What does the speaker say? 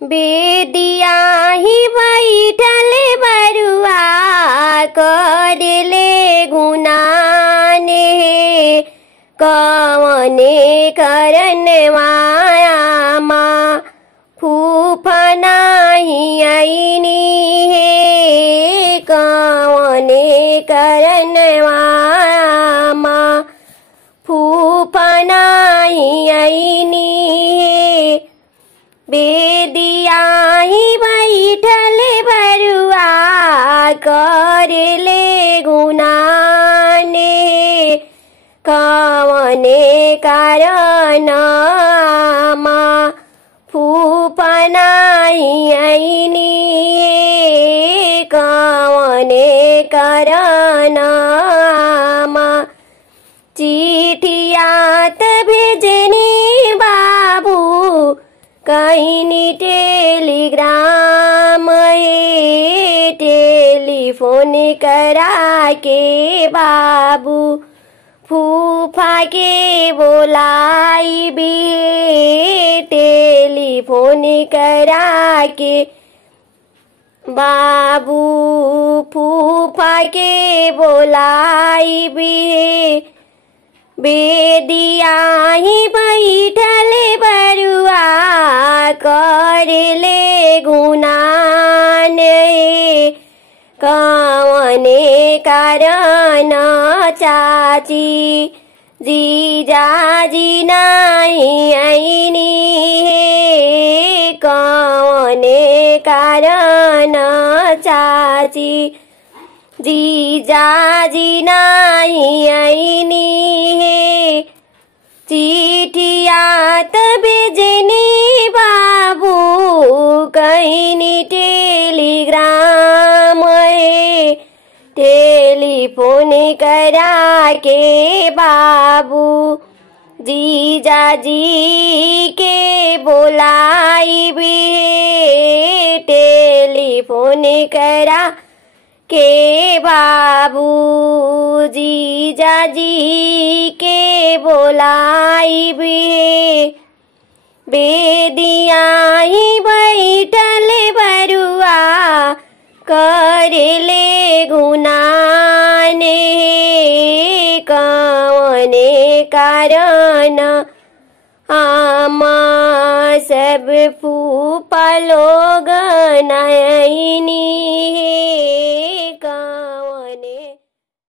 बेदिया ही बैठल बरुआ करले गुनाने कवने करन माया माँ फूफा नाही आईनी हे कवने करन माया माँ फूफा नाही आईनी हे बेदिया ही बैठल बरुआ करले गुनाने कवने कारण माँ फूफा नाही आईनी कवने कारण माँ चिठियात भेजनी बाबू कहीं टेलीग्राम टेलीफोन करा के बाबू फूफा के बोलाई भी टेलीफोन करा के बाबू फूफा के बोलाई भी बेदिया ही बैठल बरुआ करले गुनाने कवने कारण चाची जीजाजी नहीं आईनी कवने कारण चाची जीजाजी नहीं आईनी चिठियात भेजनी बाबू कहीं टेलीग्राम टेलीफोन करा के बाबू जीजाजी के बोलाई भी टेलीफोन करा के बाबू जीजाजी के बोलाई भी बेदिया ही बैठल बरुआ करले गुनाने कवने कारण आमा सब फूफा लोग नयनी।